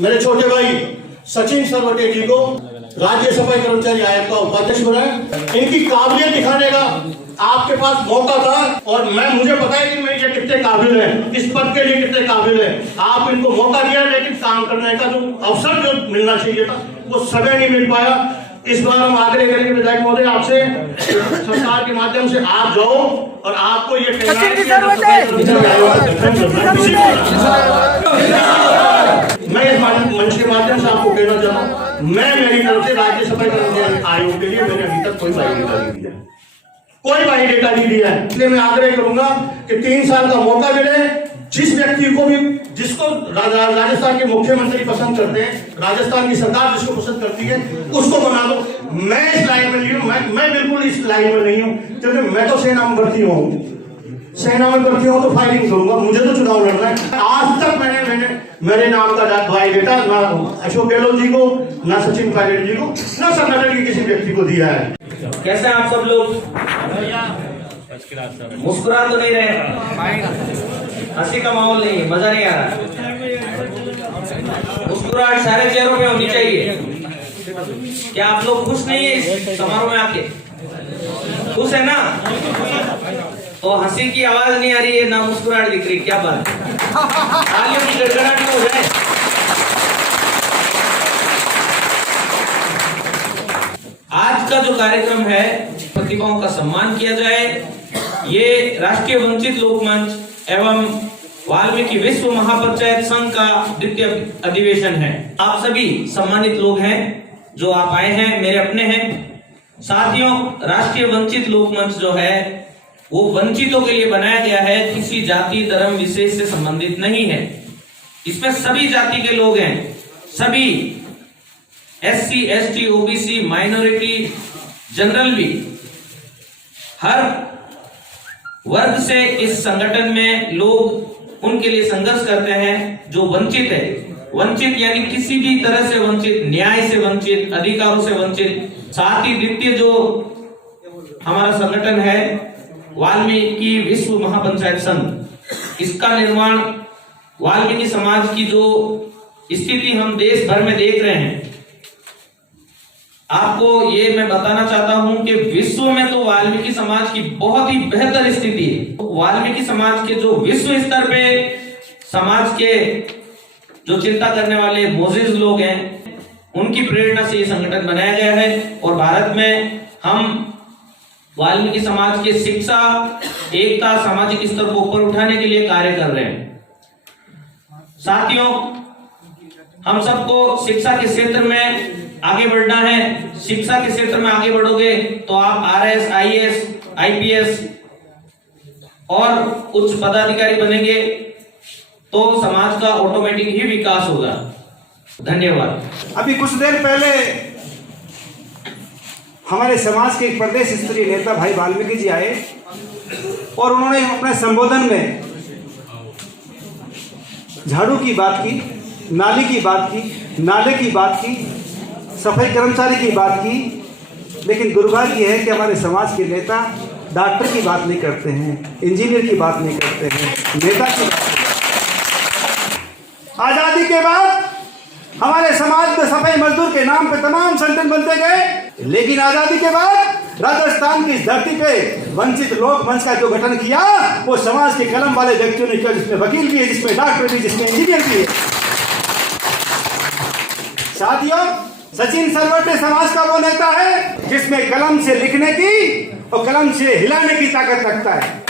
मेरे छोटे भाई सचिन सरवटे जी को राज्य सफाई कर्मचारी आयोग का उपाध्यक्ष बनाया। इनकी काबिलियत दिखाने का आपके पास मौका था और मुझे पता है कि मैं ये कितने काबिल है, इस पद के लिए कितने काबिल है। आप इनको मौका दिया, लेकिन काम करने का जो अवसर जो मिलना चाहिए था वो समय नहीं मिल पाया। इस बार हम आग्रह करेंगे विधायक महोदय आपसे, सरकार के माध्यम से आप जाओ और आपको ये मैं इस मंच के माध्यम से आपको कहना चाहता हूँ, मैं मेरी तरफ से राज्य सफाई कर्मचारी आयोग के लिए मैंने अभी तक कोई बायोडेटा नहीं दिया, कोई बायोडेटा नहीं दिया है। इसलिए मैं आग्रह करूंगा कि 3 साल का मौका मिले। जिस व्यक्ति को भी, जिसको राजस्थान के मुख्यमंत्री पसंद करते हैं, राजस्थान की सरकार जिसको पसंद करती है, उसको बना दो। मैं इस लाइन में नहीं हूं, मैं बिल्कुल इस लाइन में नहीं हूं, क्योंकि मैं तो सेना में भर्ती हूं। सेना में भर्ती हूं तो फायरिंग करूंगा, मुझे तो चुनाव लड़ना है। आज तक मैंने मेरे नाम का बायोडेटा ना अशोक गहलोत जी को, ना सचिन पायलट जी को, ना संगठन के किसी व्यक्ति को दिया है। कैसे आप सब लोग? मुस्कुरा तो नहीं रहे? हंसी का माहौल नहीं है, मजा नहीं आ रहा। मुस्कुराहट सारे चेहरों पे होनी चाहिए। क्या आप लोग खुश नहीं है इस समारोह में आके? खुश है ना? तो हंसी की आवाज नहीं आ रही है, ना मुस्कुराहट दिख रही, क्या बात है? तालियों की गड़गड़ाहट हो जाए। आज का जो कार्यक्रम है, प्रतिभाओं का सम्मान किया जाए, ये राष्ट्रीय वंचित लोक मंच एवं वाल्मीकि विश्व महापंचायत संघ का द्वितीय अधिवेशन है। आप सभी सम्मानित लोग हैं जो आप आए हैं, मेरे अपने हैं। साथियों, राष्ट्रीय वंचित लोक मंच जो है वो वंचितों के लिए बनाया गया है, किसी जाति धर्म विशेष से संबंधित नहीं है। इसमें सभी जाति के लोग हैं, सभी SC, ST, OBC, minority, general भी, हर वर्ग से इस संगठन में लोग उनके लिए संघर्ष करते हैं जो वंचित है। वंचित यानी किसी भी तरह से वंचित, न्याय से वंचित, अधिकारों से वंचित। साथ ही द्वितीय जो हमारा संगठन है वाल्मीकि विश्व महापंचायत संघ, इसका निर्माण वाल्मीकि समाज की जो स्थिति हम देश भर में देख रहे हैं, आपको ये मैं बताना चाहता हूं कि विश्व में तो वाल्मीकि समाज की बहुत ही बेहतर स्थिति है। वाल्मीकि समाज के जो विश्व स्तर पे समाज के जो चिंता करने वाले मोजिज लोग हैं, उनकी प्रेरणा से ये संगठन बनाया गया है। और भारत में हम वाल्मीकि समाज के शिक्षा, एकता, सामाजिक स्तर को ऊपर उठाने के लिए कार्य कर रहे हैं। साथियों, हम सबको शिक्षा के क्षेत्र में आगे बढ़ना है। शिक्षा के क्षेत्र में आगे बढ़ोगे तो आप RS, IAS, IPS और उच्च पदाधिकारी बनेंगे, तो समाज का ऑटोमेटिक ही विकास होगा। धन्यवाद। अभी कुछ देर पहले हमारे समाज के एक प्रदेश स्तरीय नेता भाई वाल्मीकि जी आए और उन्होंने अपने संबोधन में झाड़ू की बात की, नाली की बात की, नाले की बात की, सफाई कर्मचारी की बात की। लेकिन दुर्भाग्य है कि हमारे समाज के नेता डॉक्टर की बात नहीं करते हैं, इंजीनियर की बात नहीं करते हैं, नेता की बात। आजादी के बाद हमारे समाज में सफाई मजदूर के नाम पे तमाम संगठन बनते गए, लेकिन आजादी के बाद राजस्थान की धरती पे वंचित लोक मंच का जो गठन किया वो समाज के कलम वाले व्यक्तियों ने किया, जिसमें वकील भी है, जिसमें डॉक्टर भी, जिसमें इंजीनियर भी है। साथियों, सचिन सरवटे समाज का वो नेता है जिसमें कलम से लिखने की और कलम से हिलाने की ताकत रखता है।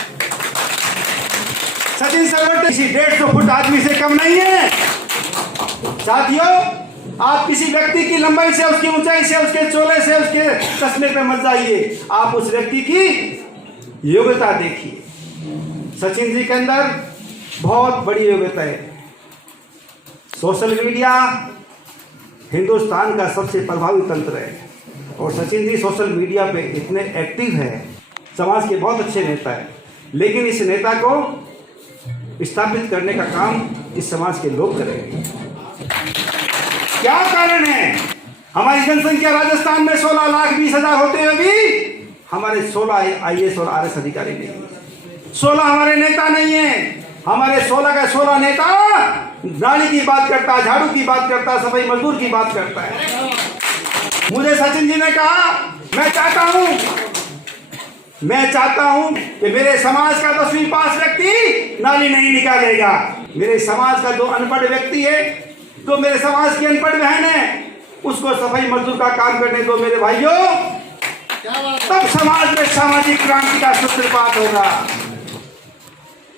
सचिन सरवटे किसी 150 फुट आदमी से कम नहीं है। साथियों, आप किसी व्यक्ति की लंबाई से, उसकी ऊंचाई से, उसके चोले से, उसके चश्मे पे मत जाइए, आप उस व्यक्ति की योग्यता देखिए। सचिन जी के अंदर बहुत बड़ी योग्यता है। सोशल मीडिया हिंदुस्तान का सबसे प्रभावी तंत्र है और सचिन जी सोशल मीडिया पे इतने एक्टिव हैं, समाज के बहुत अच्छे नेता हैं। लेकिन इस नेता को स्थापित करने का काम इस समाज के लोग करेंगे। क्या कारण है? हमारी जनसंख्या राजस्थान में 16,20,000 होते हुए भी हमारे 16 IAS और RS अधिकारी नहीं है, 16 हमारे नेता नहीं है। हमारे 16 का 16 नेता नाली की बात करता है, झाड़ू की बात करता है, सफाई मजदूर की बात करता है। मुझे सचिन जी ने कहा, मैं चाहता हूं कि मेरे समाज का 10वीं पास व्यक्ति नाली नहीं निकालेगा। मेरे समाज का जो अनपढ़ व्यक्ति है, जो मेरे समाज की अनपढ़ बहन है, उसको सफाई मजदूर का काम करने दो मेरे भाइयों। तब समाज में सामाजिक क्रांति का सूत्रपात होगा।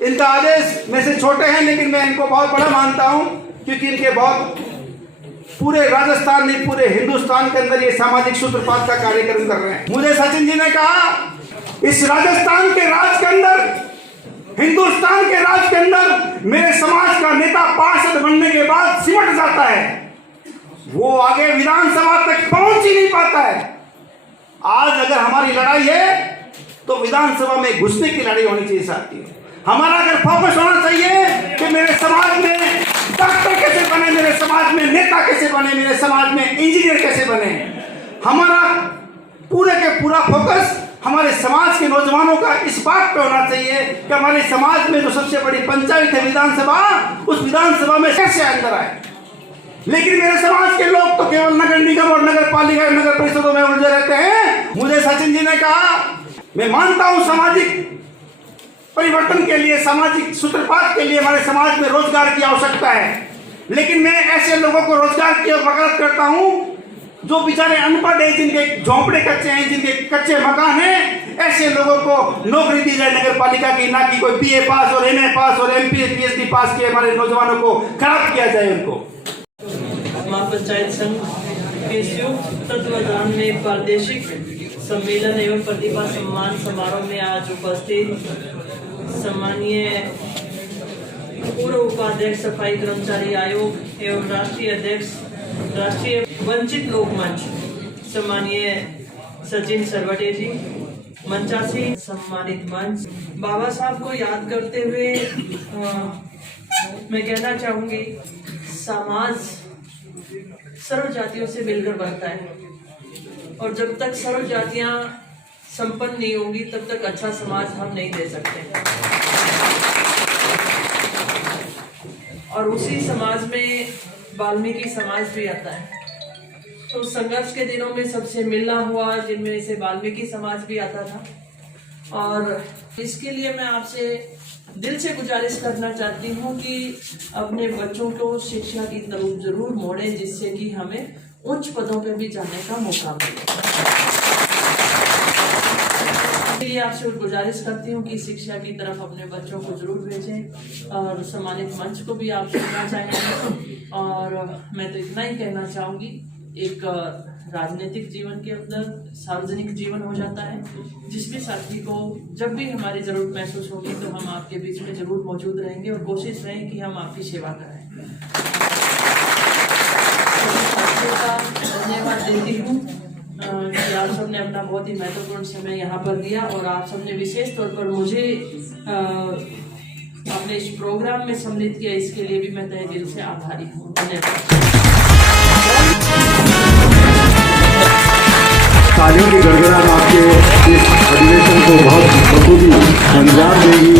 इनका आदेश में से छोटे हैं, लेकिन मैं इनको बहुत बड़ा मानता हूं, क्योंकि इनके बहुत पूरे राजस्थान नहीं, पूरे हिंदुस्तान के अंदर ये सामाजिक सूत्रपात का कार्यक्रम कर रहे हैं। मुझे सचिन जी ने कहा, इस राजस्थान के राज के अंदर, हिंदुस्तान के राज के अंदर मेरे समाज का नेता पार्षद बनने के बाद सिमट जाता है, वो आगे विधानसभा तक पहुंच ही नहीं पाता है। आज अगर हमारी लड़ाई है तो विधानसभा में घुसने की लड़ाई होनी चाहिए साथियों। हमारा अगर फोकस होना चाहिए कि मेरे समाज में डॉक्टर कैसे बने, मेरे समाज में नेता कैसे बने, मेरे समाज में इंजीनियर कैसे बने, हमारा पूरे के पूरा फोकस हमारे समाज के नौजवानों का इस बात पे होना चाहिए कि हमारे समाज में जो सबसे बड़ी पंचायत है विधानसभा, उस विधानसभा में कैसे अंदर आए। लेकिन मेरे समाज के लोग तो केवल नगर निगम और नगर पालिका, नगर परिषदों में उलझे रहते हैं। मुझे सचिन जी ने कहा, मैं मानता हूं सामाजिक परिवर्तन के लिए, सामाजिक सूत्रपात के लिए हमारे समाज में रोजगार की आवश्यकता है, लेकिन मैं ऐसे लोगों को रोजगार की वकालत करता हूं जो बेचारे अनपढ़ है, जिनके झोंपड़े कच्चे हैं, जिनके कच्चे मकान हैं। ऐसे लोगों को नौकरी दी जाए नगर पालिका की, ना कि कोई BA पास और MA पास और MP PhD पास किए हमारे नौजवानों को खराब किया जाए। उनको महापंचायत संघ के संयुक्त तत्वाधान में प्रादेशिक सम्मेलन एवं प्रतिभा सम्मान समारोह में आज उपस्थित सम्मानीय पूर्व उपाध्यक्ष सफाई कर्मचारी आयोग एवं राष्ट्रीय अध्यक्ष राष्ट्रीय वंचित लोक मंच सम्मानीय सचिन सरवटे जी, मंचासी सम्मानित मंच, बाबा साहब को याद करते हुए मैं कहना चाहूंगी, समाज सर्व जातियों से मिलकर बनता है, और जब तक सर्व जातियां संपन्न नहीं होंगी तब तक अच्छा समाज हम नहीं दे सकते। और उसी समाज में वाल्मीकि समाज भी आता है। तो संघर्ष के दिनों में सबसे मिलना हुआ, जिनमें से वाल्मीकि समाज भी आता था। और इसके लिए मैं आपसे दिल से गुजारिश करना चाहती हूँ कि अपने बच्चों को शिक्षा की तरफ जरूर मोड़ें, जिससे कि हमें उच्च पदों पर भी जाने का मौका मिले। इसलिए आपसे गुजारिश करती हूँ कि शिक्षा की तरफ अपने बच्चों को जरूर भेजें, और सम्मानित मंच को भी आप सुनना चाहेंगे। और मैं तो इतना ही कहना चाहूँगी, एक राजनीतिक जीवन के अंदर सार्वजनिक जीवन हो जाता है, जिस भी साथी को जब भी हमारी जरूरत महसूस होगी तो हम आपके बीच में जरूर मौजूद रहेंगे, और कोशिश रहें कि हम आपकी सेवा करें। धन्यवाद देती हूँ कि आप सबने अपना बहुत ही महत्वपूर्ण समय यहाँ पर दिया, और आप सबने विशेष तौर पर मुझे अपने इस प्रोग्राम में सम्मिलित किया, इसके लिए भी मैं तहे दिल से आभारी हूँ। धन्यवाद। तालियों की गड़गड़ाहट आपके इस अधिवेशन को बहुत बखूबी अंजाम देगी।